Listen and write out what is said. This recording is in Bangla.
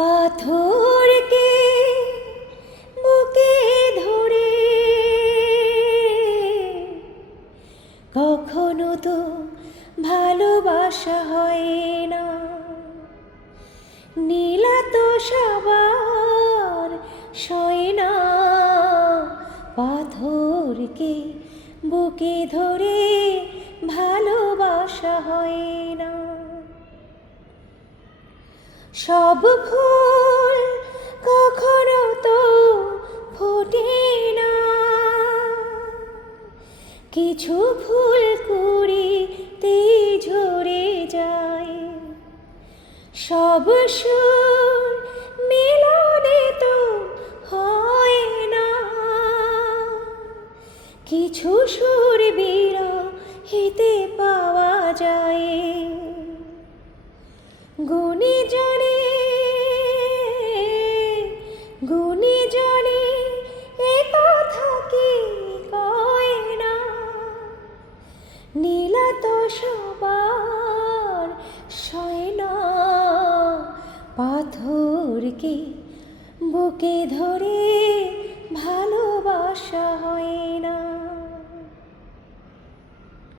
পাথরকে বুকে ধরে কখনো তো ভালোবাসা হয় না। নীলা তো সবার সয় না, পাথরকে বুকে ধরে ভালোবাসা হয় না। সব ফুল কখনো তো ফোটে না, কিছু ফুল কুড়িতেই ঝরে যায়। সব সুর মিলনে তো হয় না, কিছু সুর বিরহিতে পাওয়া যায়। গুণীজনে এ কথা কি কয় না, নীলা তো সবার সয় না, পাথরকে বুকে ধরে ভালোবাসা হয়